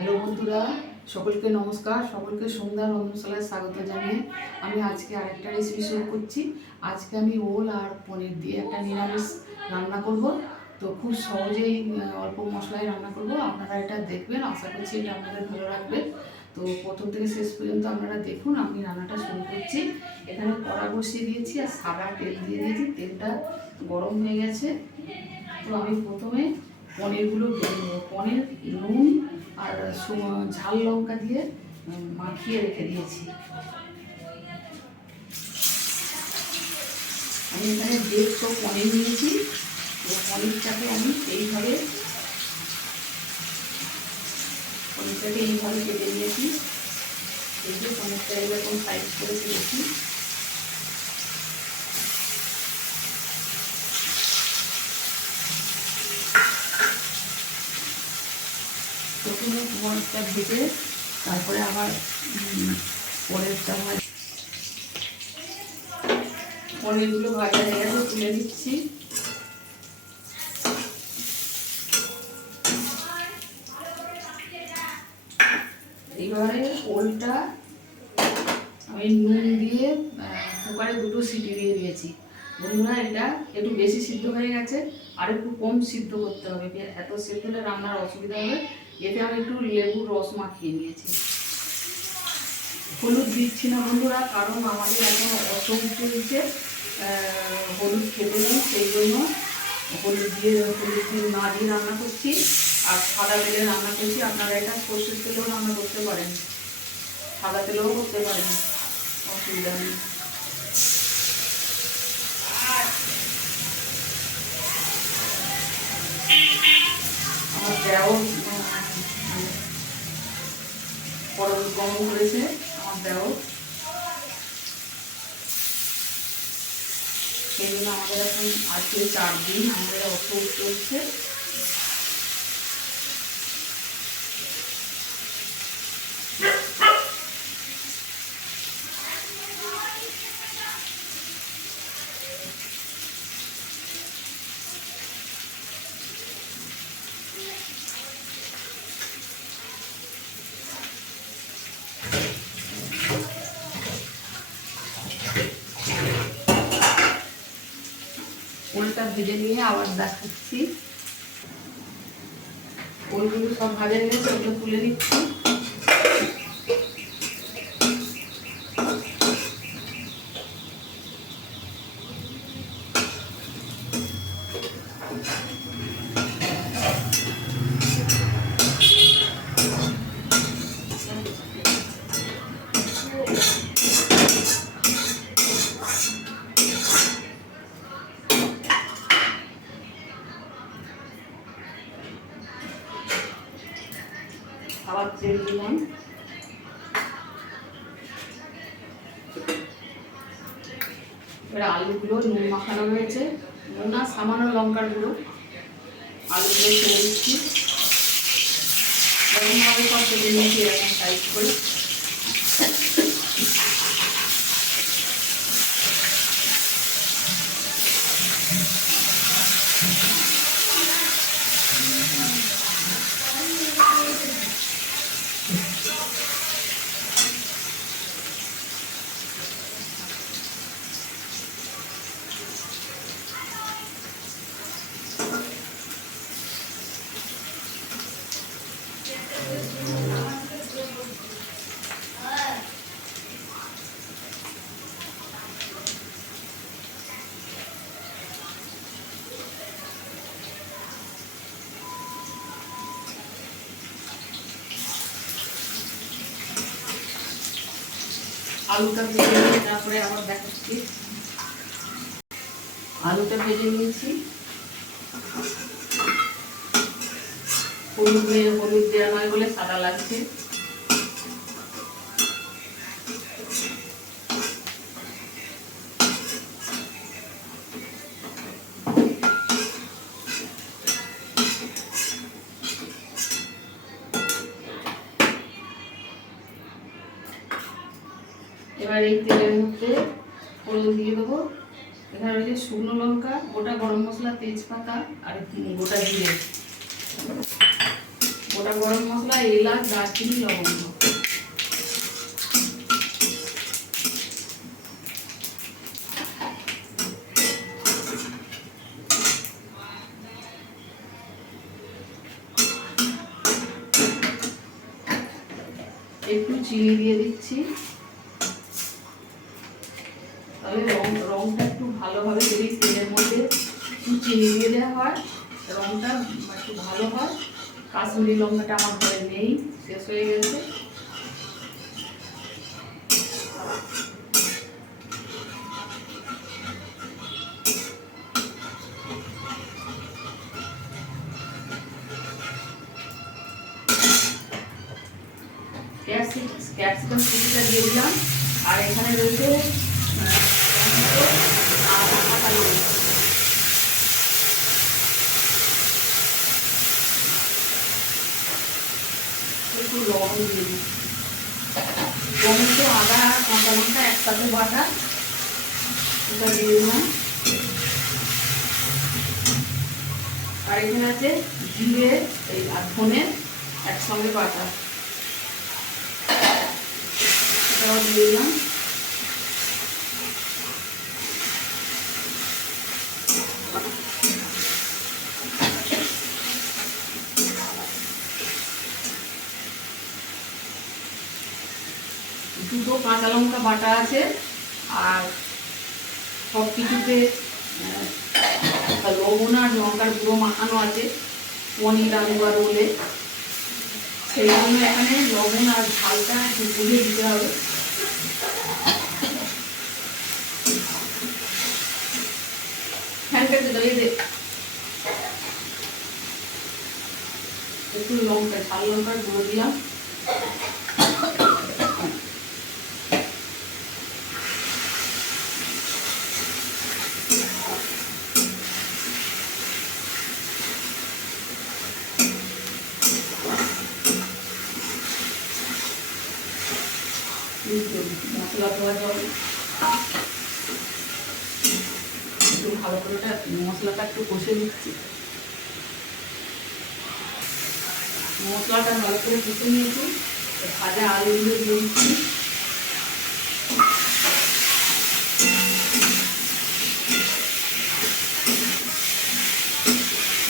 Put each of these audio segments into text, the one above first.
Hello বন্ধুরা, সকলকে নমস্কার। সকলকে সন্ধ্যা রন্ধনশালায় স্বাগত জানিয়ে আমি আজকে আরেকটা রেসিপি শুরু করছি। আজকে আমি ওল আর পনির দিয়ে একটা নিরামিষ রান্না করব। তো খুব সহজেই অল্প মশলায় রান্না করব। আপনারা এটা দেখবেন, আশা করছি এটা আপনাদের ভালো লাগবে। তো প্রথম থেকে শেষ পর্যন্ত আপনারা দেখুন। আমি রান্নাটা শুরু করছি। এখানে কড়া বসিয়ে দিয়েছি আর সাদা তেল দিয়ে দিয়েছি। তেলটা গরম হয়ে গেছে। তো আমি প্রথমে পনিরগুলো ভেজে নেব। পনির নুন আর ঝাল লঙ্কা দিয়ে মাখিয়ে রেখে দিয়েছি। আমি এখানে 150 পনির নিয়েছি। তো পনিরটাকে আমি এইভাবে কেটে নিয়েছি। এই যে পনিরটা এরকম সাইজ করে কেটেছি। প্রথমে পনিরটা ভেজে তারপরে আবার পনিরটা পনিরগুলো ভাজা হয়ে গেছে, তুলে দিচ্ছি। এইবারে ওলটা আমি নুন দিয়ে কুকারে 2 সিটি দিয়ে দিয়েছি। বন্ধুরা, এটা একটু বেশি সিদ্ধ হয়ে গেছে, আর একটু কম সিদ্ধ করতে হবে। এত সিদ্ধ হলে রান্নার অসুবিধা হবে। এতে আমি একটু লেবুর রস মাখিয়ে নিয়েছি। হলুদ দিচ্ছি না বন্ধুরা, কারণ আমাদের এখন অসম চলছে, হলুদ খেতে নেই, সেই জন্য হলুদ না দিয়ে রান্না করছি। আর সাদা তেলে রান্না করছি। আপনারা এটা সর্ষের তেলেও রান্না করতে পারেন, সাদা তেলেও করতে পারেন, অসুবিধা নেই। আমার দেও পটল গরম করেছে। আমার দেও, সেই জন্য আমাদের এখন আজকে 4 দিন আমাদের অসুখ চলছে। ওলটা ভেজে নিয়ে আবার দেখাচ্ছি। ওলগুলো সব ভাজা নিয়েছে, ওগুলো তুলে নিচ্ছি। আবার তেল দিলাম। এবার আলুগুলো নুন মাখানো হয়েছে, নুন আর সামান্য লঙ্কার গুঁড়ো। আলুগুলো ছেড়ে দিচ্ছি। এরকমভাবে সব কেটে নিয়েছি, এরকম সাইজ করে। আলুটা ভেজে নিয়ে তারপরে আবার দেখাচ্ছি। আলুটা ভেজে নিয়েছি। হলুদ দেওয়া নয় বলে সাদা লাগছে। এবার এই তেলের মধ্যে ফোড়ন দিয়ে দেবো। এখানে রয়েছে শুকনো লঙ্কা, গোটা গরম মশলা, তেজপাতা আর গোটা জিরে। গোটা গরম মশলা, এলাচ, দারচিনি, লবঙ্গ। একটু চিনি দিয়ে দিচ্ছি, তাহলে রংটা একটু ভালোভাবে, যদি তেলের মধ্যে একটু চিনি দিয়ে দেওয়া হয় রংটা একটু ভালো হয়। কাশ্মীরি লঙ্কাটা আমার ঘরে নেই, শেষ হয়ে গেছে। ক্যাপসিকাম কুচিটা দিয়ে দিলাম, আর এখানে রয়েছে একটু লবণ দিয়ে দিই। টমেটো, আদা আর কাঁচা লঙ্কা একসাথে বাটা, এটা দিয়ে দিলাম। আর এখানে আছে জিরে আর ধনে একসঙ্গে বাটা, এটাও দিয়ে দিলাম। দুটো কাঁচা লঙ্কা বাটা আছে, আর সব কিছুতে লবণ আর লঙ্কার গুঁড়ো মাখানো আছে পনির আলু আর রোলে, সেই জন্য এখানে লবণ আর ঝালটা একটু বুঝে দিতে হবে। একটু লঙ্কা, ঝাল লঙ্কার গুঁড়ো দিলাম। মশলা ধোয়া জল একটু ভালো করে মশলাটা একটু কষে দিচ্ছি। মশলাটা ভালো করে কষে নিয়েছি, ভাজা আলুগুলো দিয়ে দিচ্ছি।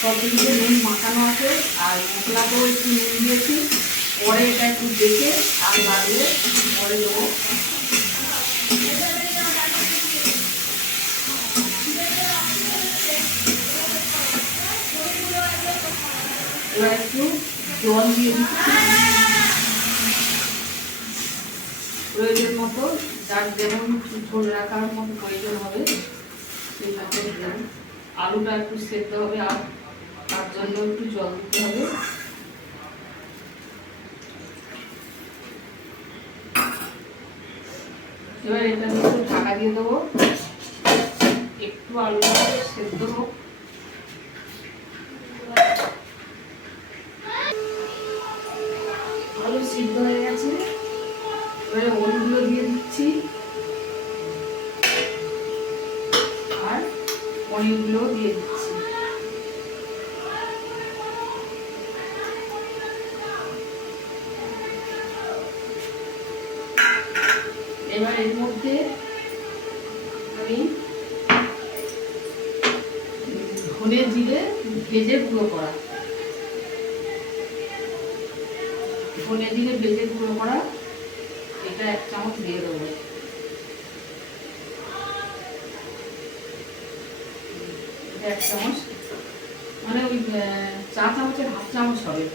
সব কিছুতে নুন মাখানো আছে, আর মশলাতেও একটু নুন দিয়েছি। পরে এটা একটু দেখে আর লাগলে পরে দেবো। এবার একটু জল দিয়ে দিচ্ছি প্রয়োজন মতো, যার যেমন ঝোল রাখার মতো প্রয়োজন হবে সেই মতো দেবেন। আলুটা একটু সেদ্ধ হবে, আর তার জন্য একটু জল দিতে হবে। এবার এটা একটু ঢাকা দিয়ে দেবো, একটু আলুটা সেদ্ধ হোক। আলু সিদ্ধ হয়ে গেছে, এবারে ওলগুলো দিয়ে দিচ্ছি, আর পনিরগুলো দিয়ে দিচ্ছি। এবার এর মধ্যে আমি ধনে জিরে ভেজে গুঁড়ো করা, ধনে জিরে ভেজে গুঁড়ো করা, এটা 1 চামচ দিয়ে দেবো। এটা 1 চামচ, মানে ওই 4 চামচের হাফ চামচ হবে।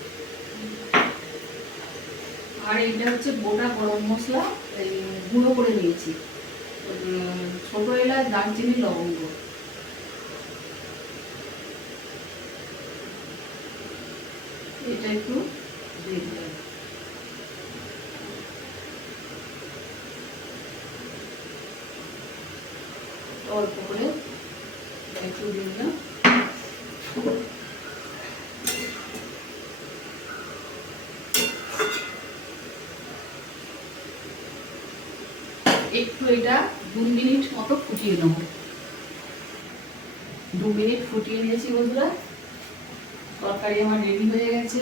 আর এইটা হচ্ছে গোটা গরম মশলা, এই গুঁড়ো করে নিয়েছি, ছোট এলাচ, দারচিনি, লবঙ্গ। এটা একটু দিয়ে দিলাম। অল্প করে একটু দিয়ে দিলাম। একটু এটা 2 মিনিট মতো ফুটিয়ে নেব। 2 মিনিট ফুটিয়ে নিয়েছি বন্ধুরা, তরকারি আমার রেডি হয়ে গেছে।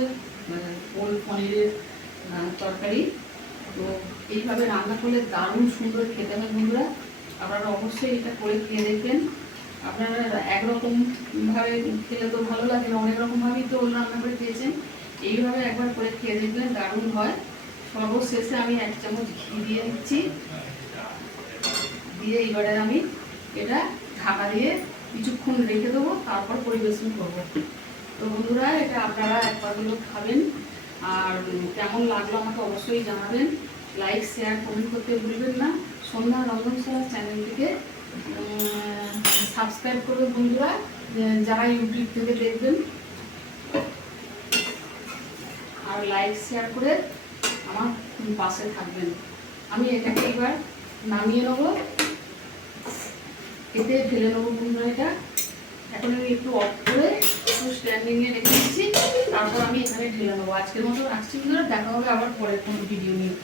ওল পনিরের তরকারি। তো এইভাবে রান্না করলে দারুণ সুন্দর খেতে হয় বন্ধুরা। আপনারা অবশ্যই এটা করে খেয়ে দেখবেন। আপনারা একরকমভাবে খেলে তো ভালো লাগে না, অনেক রকমভাবেই তো ওল রান্না করে খেয়েছেন। এইভাবে একবার করে খেয়ে দেখবেন, দারুণ হয়। সর্বশেষে আমি 1 চামচ ঘি দিয়ে দিচ্ছি, দিয়ে এবারে আমি এটা ঢাকা দিয়ে কিছুক্ষণ রেখে দেবো, তারপর পরিবেশন করব। তো বন্ধুরা, এটা আপনারা একবার হলেও খাবেন, আর কেমন লাগলো আমাকে অবশ্যই জানাবেন। লাইক, শেয়ার, কমেন্ট করতে ভুলবেন না। সন্ধ্যা রন্ধনশালা চ্যানেলটিকে সাবস্ক্রাইব করবেন বন্ধুরা, যারা ইউটিউব থেকে দেখবেন, আর লাইক শেয়ার করে আমার পাশে থাকবেন। আমি এটাকে এবার নামিয়ে নেবো, এতে ঢেলে নেবো বন্ধুরা। এটা এখন আমি একটু অফ করে একটু স্ট্যান্ডিংয়ে রেখে দিচ্ছি, তারপর আমি এখানে ঢেলে নেবো। আজকের মতো রাখছি বন্ধুরা, দেখা হবে আবার পরের কোনো ভিডিও নিয়ে।